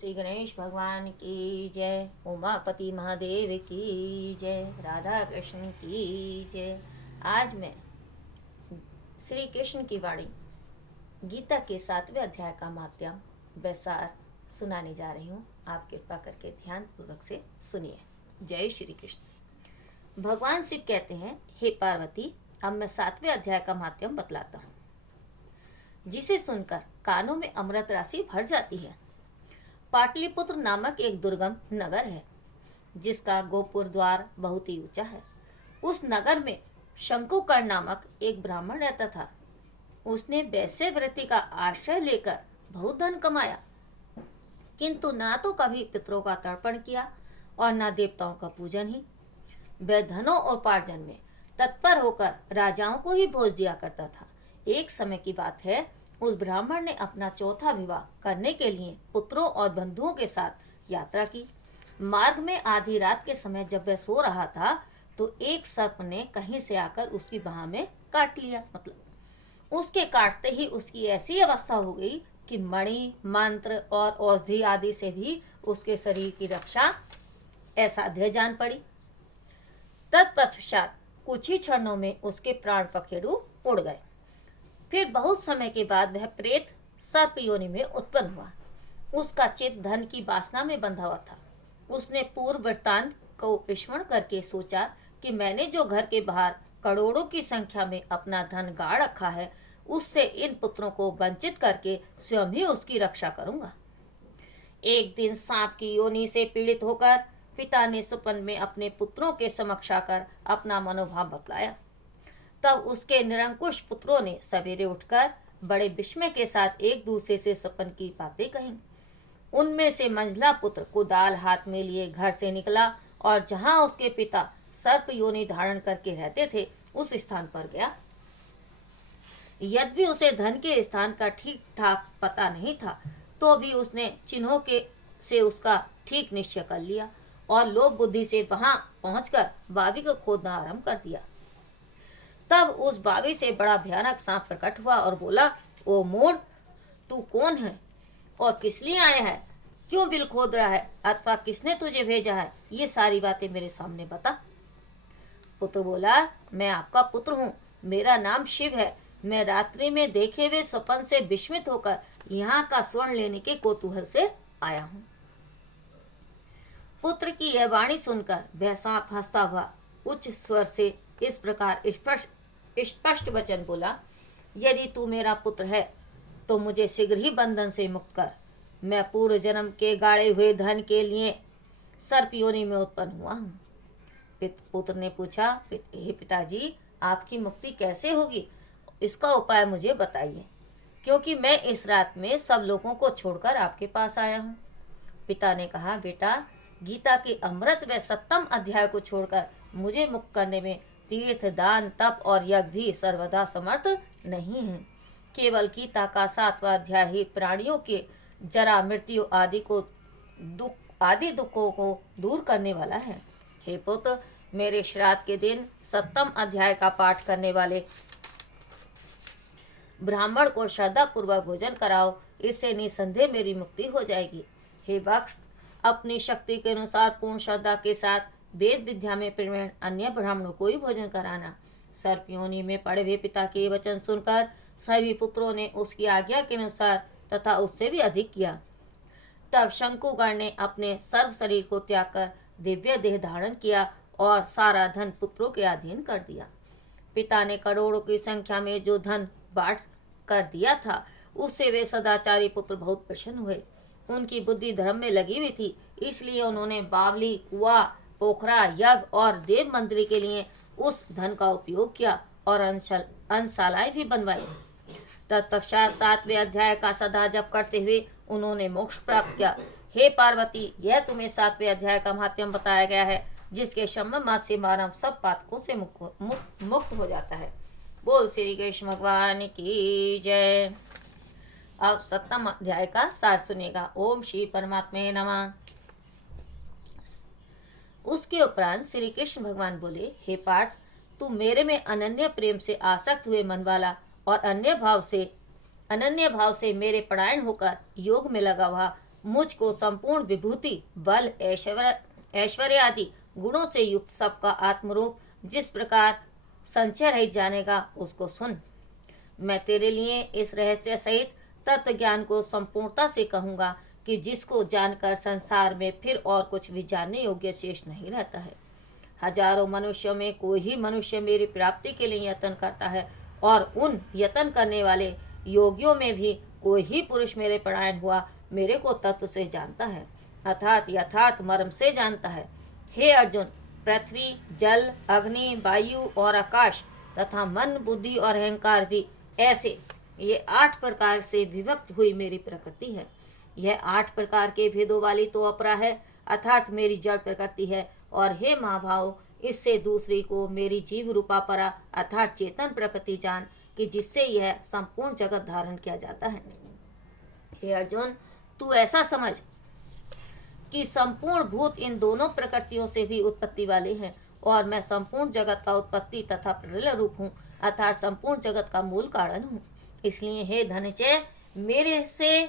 श्री गणेश भगवान की जय, उमापति महादेव की जय, राधा कृष्ण की जय। आज मैं श्री कृष्ण की वाणी गीता के 7वें अध्याय का माध्यम वैसार सुनाने जा रही हूँ। आप कृपा करके ध्यान पूर्वक से सुनिए। जय श्री कृष्ण। भगवान शिव कहते हैं, हे पार्वती, अब मैं 7वें अध्याय का माध्यम बतलाता हूँ, जिसे सुनकर कानों में अमृत राशि भर जाती है। पाटलिपुत्र नामक एक दुर्गम नगर है, जिसका गोपुर द्वार बहुत ही ऊंचा है। उस नगर में शंकुकर्ण नामक एक ब्राह्मण रहता था। उसने वैश्य वृत्ति का आश्रय लेकर बहुत धन कमाया, किंतु ना तो कभी पितरों का तर्पण किया और ना देवताओं का पूजन ही। वह धनों और उपार्जन में तत्पर होकर राजाओं को ही भोज दिया करता था। एक समय की बात है, उस ब्राह्मण ने अपना चौथा विवाह करने के लिए पुत्रों और बंधुओं के साथ यात्रा की। मार्ग में आधी रात के समय जब वह सो रहा था, तो एक सर्प ने कहीं से आकर उसकी बाह में काट लिया। मतलब उसके काटते ही उसकी ऐसी अवस्था हो गई कि मणि, मंत्र और औषधि आदि से भी उसके शरीर की रक्षा असाध्य जान पड़ी। तत्पश्चात कुछ ही क्षणों में उसके प्राण पखेरु उड़ गए। फिर बहुत समय के बाद वह प्रेत सर्प योनि में उत्पन्न हुआ। उसका चित्त धन की वासना में बंधा हुआ था। उसने पूर्व वृत्तांत को स्मरण करके सोचा कि मैंने जो घर के बाहर करोड़ों की संख्या में अपना धन गाड़ रखा है, उससे इन पुत्रों को वंचित करके स्वयं ही उसकी रक्षा करूंगा। एक दिन सांप की योनि से पीड़ित होकर पिता ने स्वप्न में अपने पुत्रों के समक्ष आकर अपना मनोभाव बतलाया। तब उसके निरंकुश पुत्रों ने सवेरे उठकर बड़े विस्मय के साथ एक दूसरे से स्वप्न की बातें कहीं। उनमें से मंझला पुत्र कुदाल हाथ में लिए घर से निकला और जहां उसके पिता सर्प योनि धारण करके रहते थे, उस स्थान पर गया। यद्यपि उसे धन के स्थान का ठीक ठाक पता नहीं था, तो भी उसने चिन्हों के से उसका ठीक निश्चय कर लिया और लोभ बुद्धि से वहां पहुंचकर बावी को खोदना आरंभ कर दिया। तब उस बावी से बड़ा भयानक सांप प्रकट हुआ और बोला, ओ मूढ़, तू कौन है और किस लिए आया है? क्यों बिल खोद रहा है अथवा किसने तुझे भेजा है? ये सारी बातें मेरे सामने बता। पुत्र बोला, मैं आपका पुत्र हूँ, मेरा नाम शिव है। मैं रात्रि में देखे हुए स्वप्न से विस्मित होकर यहाँ का स्वर्ण लेने के कौतूहल से आया हूँ। पुत्र की यह वाणी सुनकर वह सांप हंसता हुआ उच्च स्वर से इस प्रकार स्पष्ट वचन बोला, यदि तू मेरा पुत्र है तो मुझे शीघ्र ही बंधन से मुक्त कर। मैं पूर्व जन्म के गाड़े हुए धन के लिए सर्प योनि में उत्पन्न हुआ हूँ। पुत्र ने पूछा, हे पिताजी, आपकी मुक्ति कैसे होगी? इसका उपाय मुझे बताइए, क्योंकि मैं इस रात में सब लोगों को छोड़कर आपके पास आया हूँ। पिता ने कहा, बेटा, गीता के अमृत व 7वें अध्याय को छोड़कर मुझे मुक्त करने में तीर्थ, दान, तप और यज्ञ भी सर्वदा समर्थ नहीं है। केवल गीता का 7वां अध्याय ही प्राणियों के जरा, मृत्यु आदि दुखों को दूर करने वाला है। हे पुत्र, मेरे श्राद्ध के दिन 7वें अध्याय का पाठ करने वाले ब्राह्मण को श्रद्धा पूर्वक भोजन कराओ, इससे निसंदेह मेरी मुक्ति हो जाएगी। हे वत्स, अपनी शक्ति के अनुसार पूर्ण श्रद्धा के साथ वेद विद्या में प्रवीण अन्य ब्राह्मणों को ही भोजन कराना। सर्प योनि में पड़े हुए पिता के वचन सुनकर सभी पुत्रों ने उसकी आज्ञा के अनुसार तथा उससे भी अधिक किया। तब शंकुगण ने अपने सर्व शरीर को त्याग कर दिव्य देह धारण किया और सारा धन पुत्रों के अधीन कर दिया। पिता ने करोड़ों की संख्या में जो धन बांट कर दिया था, उससे वे सदाचारी पुत्र बहुत प्रसन्न हुए। उनकी बुद्धि धर्म में लगी हुई थी, इसलिए उन्होंने बावली, कुआं, पोखरा, यज्ञ और देव मंदिर के लिए उस धन का उपयोग किया और अंशशालाएं भी बनवाई। तत्पश्चात 7वें अध्याय का सदा जप करते हुए उन्होंने मोक्ष प्राप्त किया। हे पार्वती, यह तुम्हें 7वें अध्याय का महात्म्य बताया गया है, जिसके श्रवण मात्र से मानव सब पातकों से मुक्त हो जाता है। बोल श्री कृष्ण भगवान की जय। अब 7वें अध्याय का सार सुनेगा। ओम श्री परमात्मे नमः। उसके उपरांत श्री कृष्ण भगवान बोले, हे पार्थ, तू मेरे में अनन्य प्रेम से आसक्त हुए मन वाला और अनन्य भाव से मेरे परायण होकर योग में लगा हुआ मुझको संपूर्ण विभूति, बल, ऐश्वर्य आदि गुणों से युक्त सबका आत्मरूप जिस प्रकार संचय रहित जानेगा, उसको सुन। मैं तेरे लिए इस रहस्य सहित तत्व ज्ञान को संपूर्णता से कहूँगा कि जिसको जानकर संसार में फिर और कुछ भी जानने योग्य शेष नहीं रहता है। हजारों मनुष्यों में कोई ही मनुष्य मेरी प्राप्ति के लिए यत्न करता है, और उन यत्न करने वाले योगियों में भी कोई ही पुरुष मेरे परायण हुआ मेरे को तत्व से जानता है, अर्थात यथार्थ मर्म से जानता है। हे अर्जुन, पृथ्वी, जल, अग्नि, वायु और आकाश तथा मन, बुद्धि और अहंकार भी ऐसे ये 8 प्रकार से विभक्त हुई मेरी प्रकृति है। यह 8 प्रकार के भेदों वाली तो अपरा है, अर्थात मेरी जड़ प्रकृति है। और हे महाभाव, इससे दूसरी को मेरी जीव रूपा परा अर्थात चेतन प्रकृति जान कि जिससे यह संपूर्ण जगत धारण किया जाता है। हे अर्जुन, तू ऐसा समझ कि संपूर्ण भूत इन दोनों प्रकृतियों से भी उत्पत्ति वाले हैं, और मैं संपूर्ण जगत का उत्पत्ति तथा प्रलय रूप हूँ, अर्थात संपूर्ण जगत का मूल कारण हूँ। इसलिए हे धनंजय, मेरे से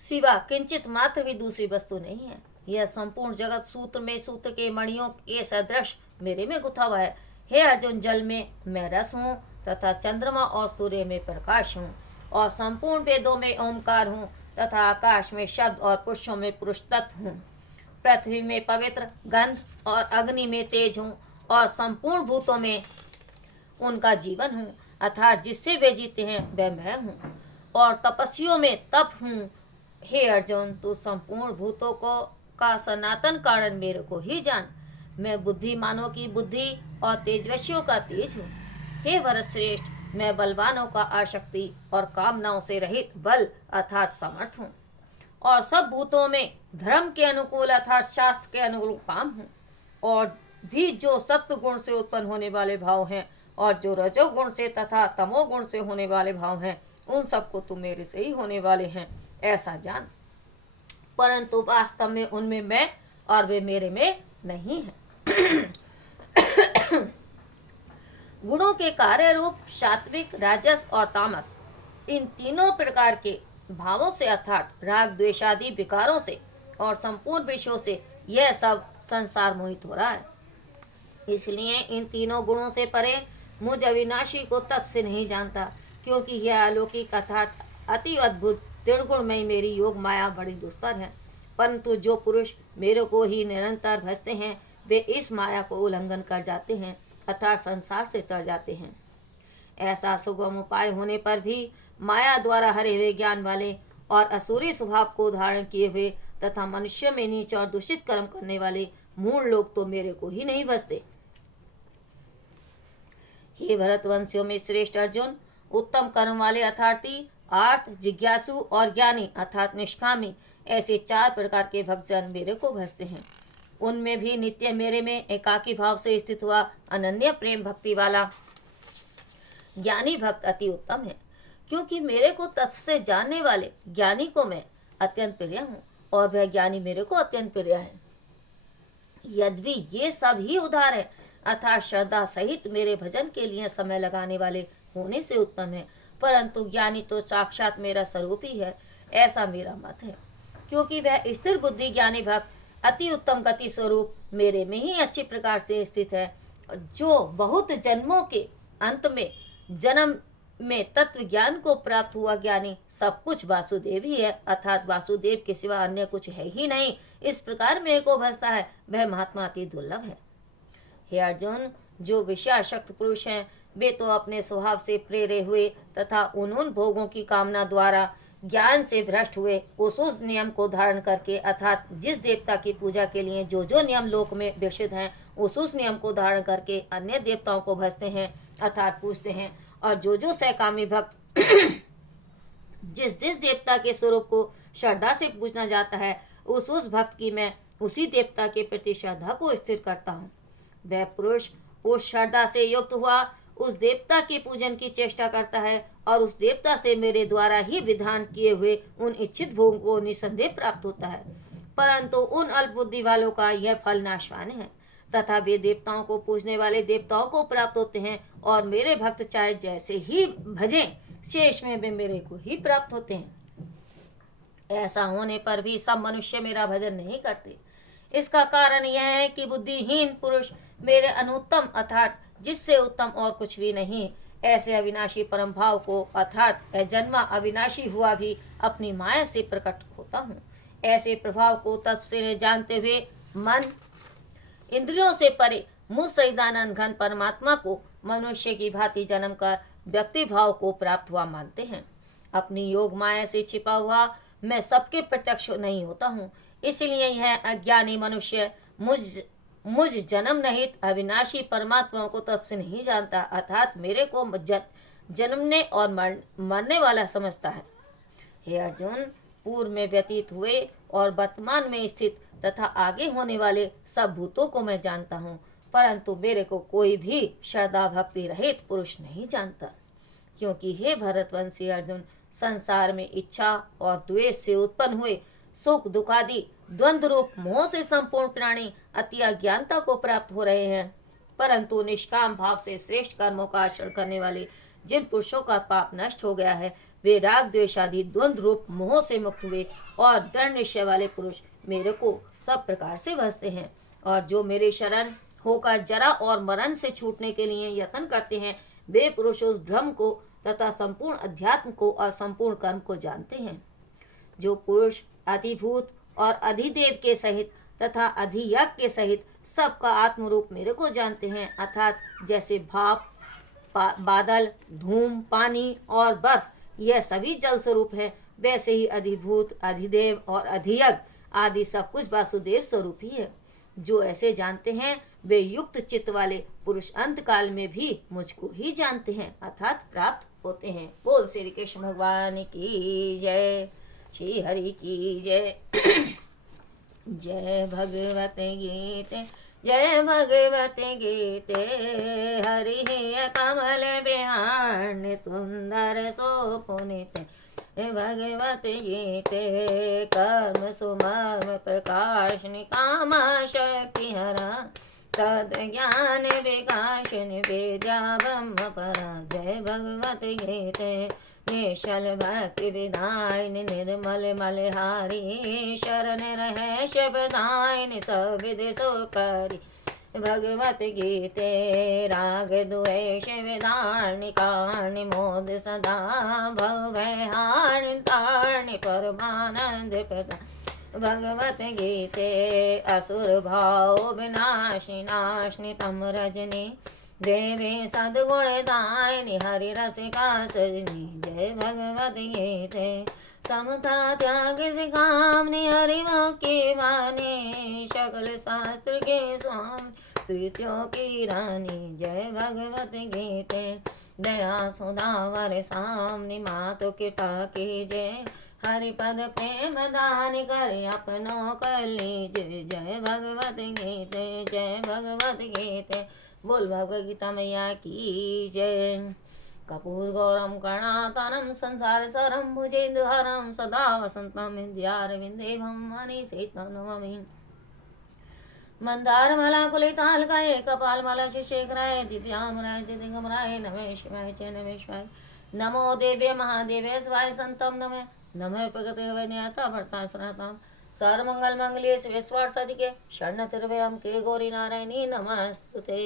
सिवा किंचित मात्र भी दूसरी वस्तु नहीं है। यह संपूर्ण जगत सूत्र में सूत्र के मणियों के सदृश मेरे में गुथा हुआ है। हे अर्जुन, जल में मैं रस हूँ तथा चंद्रमा और सूर्य में प्रकाश हूँ, और संपूर्ण वेदों में ओंकार हूँ तथा आकाश में शब्द और पुरुषों में पुरुष तत्व हूँ। पृथ्वी में पवित्र गंध और अग्नि में तेज हूँ, और संपूर्ण भूतों में उनका जीवन हूँ, अर्थात जिससे वे जीते हैं वह मैं हूँ, और तपस्वियों में तप हूँ। हे अर्जुन, तू संपूर्ण भूतों को का सनातन कारण मेरे को ही जान। मैं बुद्धिमानों की बुद्धि और तेजस्वियों का तेज हूँ। हे वरश्रेष्ठ, मैं बलवानों का आसक्ति और कामनाओं से रहित बल अर्थात समर्थ हूँ, और सब भूतों में धर्म के अनुकूल अर्थात शास्त्र के अनुकूल काम हूँ। और भी जो सत्व गुण से उत्पन्न होने वाले भाव हैं और जो रजोगुण से तथा तमोगुण से होने वाले भाव हैं, उन सबको तुम मेरे से ही होने वाले हैं ऐसा जान, परंतु वास्तव में उनमें मैं और वे मेरे में नहीं हैं। गुणों के कार्य रूप सात्विक, राजस और तामस, इन तीनों प्रकार के भावों से अर्थात राग, द्वेष आदि विकारों से और संपूर्ण विषयों से यह सब संसार मोहित हो रहा है। इसलिए इन तीनों गुणों से परे मुझ अविनाशी को तत्व से नहीं जानता, क्योंकि यह अलौकिक अर्थात अति अद्भुत त्रिगुणमयी मेरी योग माया बड़ी दुस्तर है। परंतु जो पुरुष मेरे को ही निरंतर भजते हैं, वे इस माया को उल्लंघन कर जाते हैं अर्थात संसार से तर जाते हैं। ऐसा सुगम उपाय होने पर भी माया द्वारा हरे हुए ज्ञान वाले और असुरी स्वभाव को धारण किए हुए तथा मनुष्य में नीच और दूषित कर्म करने वाले मूल लोग तो मेरे को ही नहीं भजते। हे भरतवंशियों में श्रेष्ठ अर्जुन, उत्तम कर्म वाले अर्थार्थी, आर्थ, जिज्ञासु और ज्ञानी अर्थात निष्कामी, ऐसे 4 प्रकार के भक्तजन मेरे को भजते हैं। उनमें भी नित्य मेरे में एकाकी भाव से स्थित हुआ अनन्य प्रेम भक्ति वाला ज्ञानी भक्त अति उत्तम है, क्योंकि मेरे को तत्व से जानने वाले ज्ञानी को मैं अत्यंत प्रिय हूँ, और वह ज्ञानी मेरे को अत्यंत प्रिय है। यद्यपि ये सब ही उधार है अर्थात श्रद्धा सहित मेरे भजन के लिए समय लगाने वाले होने से उत्तम है, परंतु ज्ञानी तो साक्षात मेरा स्वरूप ही है, ऐसा मेरा मत है। क्योंकि वह स्थिर बुद्धि ज्ञानी भक्त अति उत्तम गति स्वरूप मेरे में ही अच्छी प्रकार से स्थित है, जो बहुत जन्मों के अंत में जन्म में तत्व ज्ञान को प्राप्त हुआ ज्ञानी सब कुछ वासुदेव ही है, अर्थात वासुदेव के सिवा अन्य कुछ है ही नहीं। इस प्रकार मेरे को भजता है वह महात्मा अति दुर्लभ है। हे अर्जुन, जो विषयासक्त पुरुष हैं वे तो अपने स्वभाव से प्रेरे हुए तथा उन भोगों की कामना द्वारा ज्ञान से भ्रष्ट हुए उस नियम को धारण करके अर्थात जिस देवता की पूजा के लिए जो जो नियम लोक में विकसित हैं उस नियम को धारण करके अन्य देवताओं को भजते हैं अर्थात पूजते हैं। और जो सहकामी भक्त जिस देवता के स्वरूप को श्रद्धा से पूजना जाता है उस भक्त की मैं उसी देवता के प्रति श्रद्धा को स्थिर करता हूँ। वह पुरुष उस श्रद्धा से युक्त हुआ उस देवता के पूजन की चेष्टा करता है और उस देवता से मेरे द्वारा ही विधान किए हुए उन इच्छित भोग को निसंदेह प्राप्त होता है। परंतु उन अल्प बुद्धि वालों का यह फल नाशवान है तथा वे देवताओं को पूजने वाले देवताओं को प्राप्त होते हैं, और मेरे भक्त चाहे जैसे ही भजें शेष में वे मेरे को ही प्राप्त होते हैं। ऐसा होने पर भी सब मनुष्य मेरा भजन नहीं करते। इसका कारण यह है कि बुद्धिहीन पुरुष मेरे अनुत्तम अर्थात जिससे उत्तम और कुछ भी नहीं ऐसे अविनाशी परम भाव को अर्थात जन्मा अविनाशी हुआ भी अपनी माया से प्रकट होता हूँ। ऐसे प्रभाव को तत्से जानते हुए मन इंद्रियों से परे मुझ सच्चिदानंद घन परमात्मा को मनुष्य की भांति जन्म कर व्यक्ति भाव को प्राप्त हुआ मानते हैं। अपनी योग माया से छिपा हुआ मैं सबके प्रत्यक्ष नहीं होता हूँ। इसलिए यह अज्ञानी मनुष्य मुझ जन्म रहित अविनाशी परमात्मा को तत्से नहीं जानता अर्थात मेरे को जन्मने और मरने वाला समझता है। हे अर्जुन, पूर्व में व्यतीत हुए और वर्तमान में स्थित तथा आगे होने वाले सब भूतों को मैं जानता हूँ, परंतु मेरे को कोई भी श्रद्धा भक्ति रहित पुरुष नहीं जानता। क्योंकि हे भरतवंशी अर्जुन, संसार में इच्छा और द्वेष से उत्पन्न हुए सुख दुखादि द्वंद्व रूप मोह से संपूर्ण प्राणी अति अज्ञानता को प्राप्त हो रहे हैं, परंतु निष्काम भाव से श्रेष्ठ कर्मों का आचरण करने वाले जिन पुरुषों का पाप नष्ट हो गया है वे राग द्वेष आदि द्वंद्व रूप मोह से मुक्त हुए और दृढ़ निश्चय वाले पुरुष मेरे को सब प्रकार से भजते हैं। और जो मेरे शरण होकर जरा और मरण से छूटने के लिए यत्न करते हैं वे पुरुष उस ब्रह्म को तथा संपूर्ण अध्यात्म को और संपूर्ण कर्म को जानते हैं। जो पुरुष अधिभूत और अधिदेव के सहित तथा अधियज्ञ के सहित सबका आत्मरूप मेरे को जानते हैं अर्थात जैसे भाप बादल धूम पानी और बर्फ यह सभी जल स्वरूप है, वैसे ही अधिभूत अधिदेव और अधियज्ञ आदि सब कुछ वासुदेव स्वरूप ही है। जो ऐसे जानते हैं वे युक्त चित्त वाले पुरुष अंत काल में भी मुझको ही जानते हैं अर्थात प्राप्त होते हैं। बोल श्री कृष्ण भगवान की जय, श्री हरि की जय। जय भगवत गीते, जय भगवत गीते, हरि कमल बिहान सुंदर सो पुनित। भगवत गीते कर्म सुमर्म प्रकाश निकामा शक्ति हरा तद ज्ञान विकाशन विद्या ब्रह्म परा। जय भगवत गीते निश्चल भक्ति विदायिनी निर्मल मलहारी शरण रहे शब्दायिनी सब विधि सुकरी। भगवत गीते राग द्वेष विदारणी कारणी मोद सदा भव भय हारिणी तारणी परमानंद प्रदा। भगवत गीते असुर भाव विनाशी नाशनी तम रजनी देवी सदगुण दायिनी हरि रसिका सजनी। जय भगवत गीते समता त्याग सिखामनी हरि की वाणी सकल शास्त्र के स्वामी श्रुतियों की रानी। जय भगवत गीते दया सुधावर सामने मातो कृपा की जय हरि पद प्रेम दान कर अपनों कर लीजिए। जय भगवत गीते, जय भगवत गीते। बोल भगवत गीता मैया की जय। कपूर गौरम कर्णातनम संसार सरम भुजेन्द्रहरम सदा वसंतम विद्यारविंदे भवानी सीतम नमामि। मंदार माला कुलिताल गाये कपाल माला शेखराय दिव्यामराय दिगंबराय नमः शिवाय च नमः शिवाय। नमो देव्य महादेव्य शिवाय संतम नमः नमः प्रगति न्याता भरता सनातम सर्वमंगल मंगलीय शिवेश्वर सदिके शरण तिरवयम के गौरी नारायणी नमस्तुते।